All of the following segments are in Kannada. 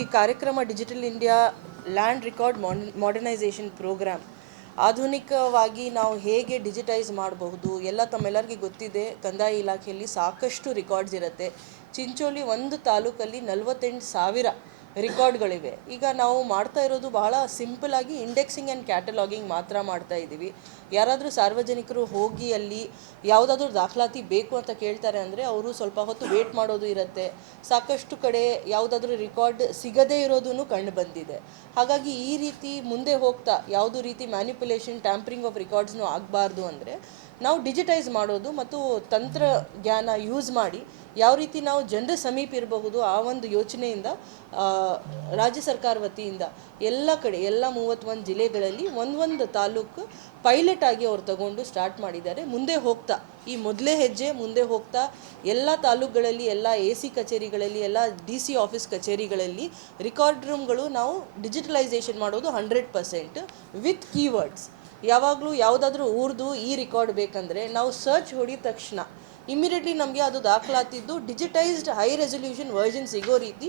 ಈ ಕಾರ್ಯಕ್ರಮ digital India land record modernisation programme ಆಧುನಿಕವಾಗಿ ನಾವು ಹೇಗೆ ಡಿಜಿಟೈಸ್ ಮಾಡಬಹುದು, ಎಲ್ಲ ತಮ್ಮೆಲ್ಲರಿಗೆ ಗೊತ್ತಿದೆ. ಕಂದಾಯ ಇಲಾಖೆಯಲ್ಲಿ ಸಾಕಷ್ಟು ರೆಕಾರ್ಡ್ಸ್ ಇರುತ್ತೆ. ಚಿಂಚೋಳಿ ಒಂದು ತಾಲೂಕಲ್ಲಿ ನಲವತ್ತೆಂಟು ಸಾವಿರ ರೆಕಾರ್ಡ್ಗಳಿವೆ. ಈಗ ನಾವು ಮಾಡ್ತಾ ಇರೋದು ಬಹಳ ಸಿಂಪಲ್ ಆಗಿ ಇಂಡೆಕ್ಸಿಂಗ್ ಆ್ಯಂಡ್ ಕ್ಯಾಟಲಾಗಿಂಗ್ ಮಾತ್ರ ಮಾಡ್ತಾ ಇದ್ದೀವಿ. ಯಾರಾದರೂ ಸಾರ್ವಜನಿಕರು ಹೋಗಿ ಅಲ್ಲಿ ಯಾವುದಾದ್ರೂ ದಾಖಲಾತಿ ಬೇಕು ಅಂತ ಕೇಳ್ತಾರೆ ಅಂದರೆ ಅವರು ಸ್ವಲ್ಪ ಹೊತ್ತು ವೇಟ್ ಮಾಡೋದು ಇರುತ್ತೆ. ಸಾಕಷ್ಟು ಕಡೆ ಯಾವುದಾದ್ರೂ ರೆಕಾರ್ಡ್ ಸಿಗದೇ ಇರೋದೂ ಕಂಡು ಬಂದಿದೆ. ಹಾಗಾಗಿ ಈ ರೀತಿ ಮುಂದೆ ಹೋಗ್ತಾ ಯಾವುದು ರೀತಿ ಮ್ಯಾನಿಪುಲೇಷನ್ ಟ್ಯಾಂಪರಿಂಗ್ ಆಫ್ ರೆಕಾರ್ಡ್ಸ್ನು ಆಗಬಾರ್ದು ಅಂದರೆ ನಾವು ಡಿಜಿಟೈಸ್ ಮಾಡೋದು ಮತ್ತು ತಂತ್ರಜ್ಞಾನ ಯೂಸ್ ಮಾಡಿ ಯಾವ ರೀತಿ ನಾವು ಜನರ ಸಮೀಪ ಇರಬಹುದು ಆ ಒಂದು ಯೋಚನೆಯಿಂದ ರಾಜ್ಯ ಸರ್ಕಾರ ವತಿಯಿಂದ ಎಲ್ಲ ಕಡೆ, ಎಲ್ಲ ಮೂವತ್ತೊಂದು ಜಿಲ್ಲೆಗಳಲ್ಲಿ ಒಂದೊಂದು ತಾಲೂಕು ಪೈಲಟ್ ಆಗಿ ಅವ್ರು ತಗೊಂಡು ಸ್ಟಾರ್ಟ್ ಮಾಡಿದ್ದಾರೆ. ಮುಂದೆ ಹೋಗ್ತಾ, ಈ ಮೊದಲೇ ಹೆಜ್ಜೆ ಮುಂದೆ ಹೋಗ್ತಾ, ಎಲ್ಲ ತಾಲೂಕುಗಳಲ್ಲಿ, ಎಲ್ಲ ಎ ಸಿ ಕಚೇರಿಗಳಲ್ಲಿ, ಎಲ್ಲ ಡಿ ಸಿ ಆಫೀಸ್ ಕಚೇರಿಗಳಲ್ಲಿ ರಿಕಾರ್ಡ್ ರೂಮ್ಗಳು ನಾವು ಡಿಜಿಟಲೈಸೇಷನ್ ಮಾಡೋದು ಹಂಡ್ರೆಡ್ ಪರ್ಸೆಂಟ್ ವಿತ್ ಕೀವರ್ಡ್ಸ್. ಯಾವಾಗಲೂ ಯಾವುದಾದ್ರೂ ಊರ್ದು ಈ ರೆಕಾರ್ಡ್ ಬೇಕಂದರೆ ನಾವು ಸರ್ಚ್ ಹೊಡಿದ ತಕ್ಷಣ ಇಮಿಡಿಯೇಟ್ಲಿ ನಮಗೆ ಅದು ದಾಖಲಾತಿದ್ದು ಡಿಜಿಟೈಸ್ಡ್ ಹೈ ರೆಸೊಲ್ಯೂಷನ್ ವರ್ಜನ್ ಸಿಗೋ ರೀತಿ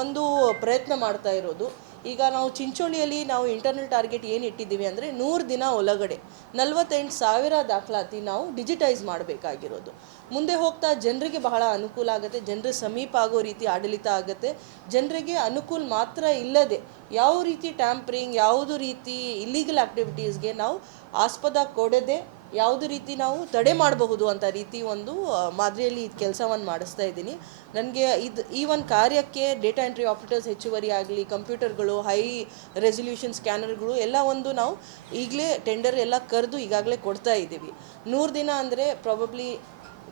ಒಂದು ಪ್ರಯತ್ನ ಮಾಡ್ತಾ ಇರೋದು. ಈಗ ನಾವು ಚಿಂಚೋಳಿಯಲ್ಲಿ ನಾವು ಇಂಟರ್ನಲ್ ಟಾರ್ಗೆಟ್ ಏನು ಇಟ್ಟಿದ್ದೀವಿ ಅಂದರೆ ನೂರು ದಿನ ಒಳಗಡೆ ನಲವತ್ತೆಂಟು ಸಾವಿರ ದಾಖಲಾತಿ ನಾವು ಡಿಜಿಟೈಸ್ ಮಾಡಬೇಕಾಗಿರೋದು. ಮುಂದೆ ಹೋಗ್ತಾ ಜನರಿಗೆ ಬಹಳ ಅನುಕೂಲ ಆಗುತ್ತೆ, ಜನರ ಸಮೀಪ ಆಗೋ ರೀತಿ ಆಡಳಿತ ಆಗುತ್ತೆ, ಜನರಿಗೆ ಅನುಕೂಲ ಮಾತ್ರ ಇಲ್ಲದೆ ಯಾವ ರೀತಿ ಟ್ಯಾಂಪರಿಂಗ್ ಯಾವುದು ರೀತಿ ಇಲ್ಲೀಗಲ್ ಆ್ಯಕ್ಟಿವಿಟೀಸ್ಗೆ ನಾವು ಆಸ್ಪದ ಕೊಡದೆ ಯಾವುದು ರೀತಿ ನಾವು ತಡೆ ಮಾಡಬಹುದು ಅಂತ ರೀತಿ ಒಂದು ಮಾದರಿಯಲ್ಲಿ ಇದು ಕೆಲಸವನ್ನು ಮಾಡಿಸ್ತಾ ಇದ್ದೀನಿ. ನನಗೆ ಇದು, ಈ ಒಂದು ಕಾರ್ಯಕ್ಕೆ ಡೇಟಾ ಎಂಟ್ರಿ ಆಪರೇಟರ್ಸ್ ಹೆಚ್ಚುವರಿ ಆಗಲಿ, ಕಂಪ್ಯೂಟರ್ಗಳು, ಹೈ ರೆಸೊಲ್ಯೂಷನ್ ಸ್ಕ್ಯಾನರ್ಗಳು ಎಲ್ಲ ಒಂದು ನಾವು ಈಗಲೇ ಟೆಂಡರ್ ಎಲ್ಲ ಕರೆದು ಈಗಾಗಲೇ ಕೊಡ್ತಾ ಇದ್ದೀವಿ. ನೂರು ದಿನ ಅಂದರೆ ಪ್ರಾಬಬ್ಲಿ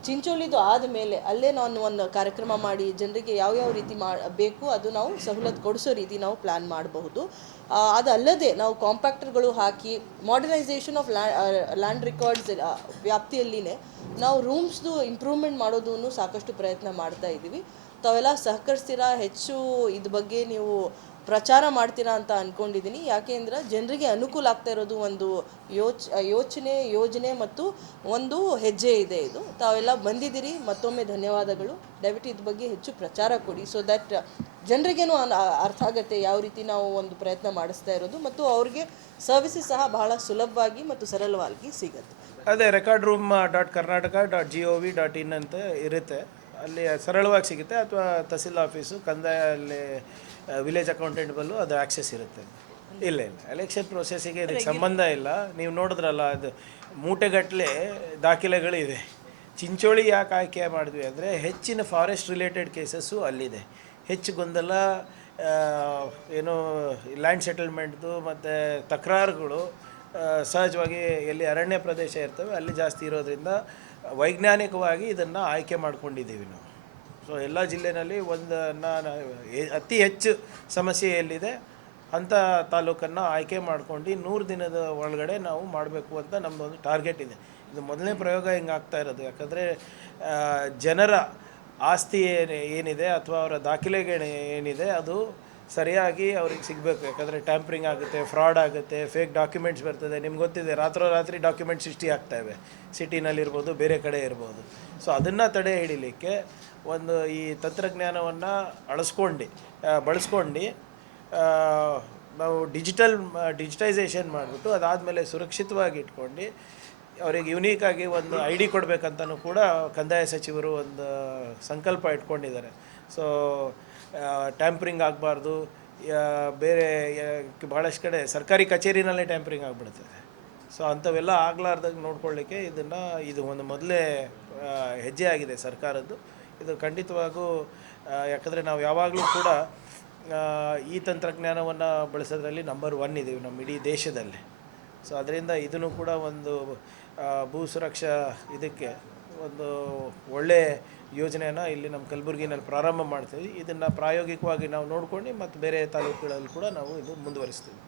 ಚಿಂಚೋಳಿದು ಆದಮೇಲೆ ಅಲ್ಲೇ ನಾನು ಒಂದು ಕಾರ್ಯಕ್ರಮ ಮಾಡಿ ಜನರಿಗೆ ಯಾವ್ಯಾವ ರೀತಿ ಮಾ, ಬೇಕು ಅದು ನಾವು ಸವಲತ್ತು ಕೊಡಿಸೋ ರೀತಿ ನಾವು ಪ್ಲ್ಯಾನ್ ಮಾಡಬಹುದು. ಅದಲ್ಲದೆ ನಾವು ಕಾಂಪ್ಯಾಕ್ಟರ್ಗಳು ಹಾಕಿ ಮಾಡರ್ನೈಸೇಷನ್ ಆಫ್ ಲ್ಯಾಂಡ್ ರೆಕಾರ್ಡ್ಸ್ ವ್ಯಾಪ್ತಿಯಲ್ಲಿನೇ ನಾವು ರೂಮ್ಸ್ದು ಇಂಪ್ರೂವ್ಮೆಂಟ್ ಮಾಡೋದನ್ನು ಸಾಕಷ್ಟು ಪ್ರಯತ್ನ ಮಾಡ್ತಾ ಇದ್ದೀವಿ. ತಾವೆಲ್ಲ ಸಹಕರಿಸ್ತೀರಾ? ಹೆಚ್ಚು ಇದ್ರ ಬಗ್ಗೆ ನೀವು ಪ್ರಚಾರ ಮಾಡ್ತೀರಾ ಅಂತ ಅಂದ್ಕೊಂಡಿದ್ದೀನಿ ಯಾಕೆಂದ್ರೆ ಜನರಿಗೆ ಅನುಕೂಲ ಆಗ್ತಾ ಇರೋದು ಒಂದು ಯೋಚ್, ಯೋಚನೆ, ಯೋಜನೆ ಮತ್ತು ಒಂದು ಹೆಜ್ಜೆ ಇದೆ ಇದು. ತಾವೆಲ್ಲ ಬಂದಿದ್ದೀರಿ. ಮತ್ತೊಮ್ಮೆ ಧನ್ಯವಾದಗಳು. ದಯವಿಟ್ಟು ಇದ್ರ ಬಗ್ಗೆ ಹೆಚ್ಚು ಪ್ರಚಾರ ಕೊಡಿ. ಸೊ ದಟ್ ಜನರಿಗೇನು ಅರ್ಥ ಆಗುತ್ತೆ ಯಾವ ರೀತಿ ನಾವು ಒಂದು ಪ್ರಯತ್ನ ಮಾಡಿಸ್ತಾ ಇರೋದು ಮತ್ತು ಅವ್ರಿಗೆ ಸರ್ವಿಸಸ್ ಸಹ ಬಹಳ ಸುಲಭವಾಗಿ ಮತ್ತು ಸರಳವಾಗಿ ಸಿಗುತ್ತೆ. ಅದೇ record room dot Karnataka dot G O V dot in ಅಂತ ಇರುತ್ತೆ. ಅಲ್ಲಿ ಸರಳವಾಗಿ ಸಿಗುತ್ತೆ ಅಥವಾ ತಹಸೀಲ್ ಆಫೀಸು ಕಂದಾಯ ಅಲ್ಲಿ ವಿಲೇಜ್ ಅಕೌಂಟೆಂಟ್ ಬಲ್ಲು ಅದು ಆಕ್ಸೆಸ್ ಇರುತ್ತೆ. ಇಲ್ಲ ಇಲ್ಲ. ಎಲೆಕ್ಷನ್ ಪ್ರೊಸೆಸ್ಸಿಗೆ ಇದಕ್ಕೆ ಸಂಬಂಧ ಇಲ್ಲ. ನೀವು ನೋಡಿದ್ರಲ್ಲ ಅದು ಮೂಟೆಗಟ್ಟಲೆ ದಾಖಲೆಗಳಿವೆ ಚಿಂಚೋಳಿ ಯಾಕೆ ಆಯ್ಕೆ ಮಾಡಿದ್ವಿ ಅಂದರೆ ಹೆಚ್ಚಿನ ಫಾರೆಸ್ಟ್ ರಿಲೇಟೆಡ್ ಕೇಸಸ್ಸು ಅಲ್ಲಿದೆ. ಹೆಚ್ಚು ಗೊಂದಲ ಏನು ಲ್ಯಾಂಡ್ ಸೆಟಲ್ಮೆಂಟ್ದು ಮತ್ತು ತಕರಾರುಗಳು ಸಹಜವಾಗಿ ಎಲ್ಲಿ ಅರಣ್ಯ ಪ್ರದೇಶ ಇರ್ತವೆ, ಅಲ್ಲಿ ಜಾಸ್ತಿ ಇರೋದ್ರಿಂದ ವೈಜ್ಞಾನಿಕವಾಗಿ ಇದನ್ನು ಆಯ್ಕೆ ಮಾಡ್ಕೊಂಡಿದ್ದೀವಿ ನಾವು. ಸೊ ಎಲ್ಲ ಜಿಲ್ಲೆಯಲ್ಲಿ ಒಂದು ಅತಿ ಹೆಚ್ಚು ಸಮಸ್ಯೆ ಎಲ್ಲಿದೆ ಅಂಥ ತಾಲೂಕನ್ನು ಆಯ್ಕೆ ಮಾಡ್ಕೊಂಡು ನೂರು ದಿನದ ಒಳಗಡೆ ನಾವು ಮಾಡಬೇಕು ಅಂತ ನಮ್ಮದೊಂದು ಟಾರ್ಗೆಟ್ ಇದೆ. ಇದು ಮೊದಲನೇ ಪ್ರಯೋಗ ಹಿಂಗೆ ಆಗ್ತಾ ಇರೋದು. ಯಾಕಂದರೆ ಜನರ ಆಸ್ತಿ ಏನು ಏನಿದೆ ಅಥವಾ ಅವರ ದಾಖಲೆಗಳು ಏನಿದೆ ಅದು ಸರಿಯಾಗಿ ಅವ್ರಿಗೆ ಸಿಗಬೇಕು. ಯಾಕಂದರೆ ಟ್ಯಾಂಪ್ರಿಂಗ್ ಆಗುತ್ತೆ ಫ್ರಾಡ್ ಆಗುತ್ತೆ ಫೇಕ್ ಡಾಕ್ಯುಮೆಂಟ್ಸ್ ಬರ್ತದೆ. ನಿಮ್ಗೆ ಗೊತ್ತಿದೆ ರಾತ್ರೋರಾತ್ರಿ ಡಾಕ್ಯುಮೆಂಟ್ ಸೃಷ್ಟಿ ಆಗ್ತಾಯಿವೆ ಸಿಟಿನಲ್ಲಿರ್ಬೋದು ಬೇರೆ ಕಡೆ ಇರ್ಬೋದು. ಸೊ ಅದನ್ನು ತಡೆ ಹಿಡಿಲಿಕ್ಕೆ ಒಂದು ಈ ತಂತ್ರಜ್ಞಾನವನ್ನು ಅಳಿಸ್ಕೊಂಡು ಬಳಸ್ಕೊಂಡು ನಾವು ಡಿಜಿಟಲ್ ಡಿಜಿಟೈಸೇಷನ್ ಮಾಡಿಬಿಟ್ಟು ಅದಾದಮೇಲೆ ಸುರಕ್ಷಿತವಾಗಿ ಇಟ್ಕೊಂಡು ಅವರಿಗೆ ಆಗಿ ಒಂದು ಐ ಡಿ ಕೊಡಬೇಕಂತಲೂ ಕೂಡ ಕಂದಾಯ ಸಚಿವರು ಒಂದು ಸಂಕಲ್ಪ ಇಟ್ಕೊಂಡಿದ್ದಾರೆ. ಸೊ ಟ್ಯಾಂಪ್ರಿಂಗ್ ಆಗಬಾರ್ದು. ಬೇರೆ ಭಾಳಷ್ಟು ಕಡೆ ಸರ್ಕಾರಿ ಕಚೇರಿನಲ್ಲೇ ಟ್ಯಾಂಪ್ರಿಂಗ್ ಆಗಿಬಿಡ್ತದೆ ಸೊ ಅಂಥವೆಲ್ಲ ಆಗ್ಲಾರ್ದಂಗೆ ನೋಡ್ಕೊಳ್ಳಿಕ್ಕೆ ಇದನ್ನು, ಇದು ಒಂದು ಮೊದಲೇ ಹೆಜ್ಜೆ ಆಗಿದೆ ಸರ್ಕಾರದ್ದು. ಇದು ಖಂಡಿತವಾಗೂ ಯಾಕಂದರೆ ನಾವು ಯಾವಾಗಲೂ ಕೂಡ ಈ ತಂತ್ರಜ್ಞಾನವನ್ನು ಬಳಸೋದ್ರಲ್ಲಿ ನಂಬರ್ ಒನ್ ಇದ್ದೀವಿ ನಮ್ಮ ಇಡೀ ದೇಶದಲ್ಲಿ. ಸೊ ಅದರಿಂದ ಇದನ್ನು ಕೂಡ ಒಂದು ಭೂ ಸುರಕ್ಷಾ ಇದಕ್ಕೆ ಒಂದು ಒಳ್ಳೆಯ ಯೋಜನೆಯನ್ನು ಇಲ್ಲಿ ನಮ್ಮ ಕಲಬುರಗಿನಲ್ಲಿ ಪ್ರಾರಂಭ ಮಾಡ್ತೀವಿ. ಇದನ್ನು ಪ್ರಾಯೋಗಿಕವಾಗಿ ನಾವು ನೋಡ್ಕೊಂಡು ಮತ್ತು ಬೇರೆ ತಾಲೂಕುಗಳಲ್ಲಿ ಕೂಡ ನಾವು ಇದು ಮುಂದುವರಿಸ್ತೀವಿ.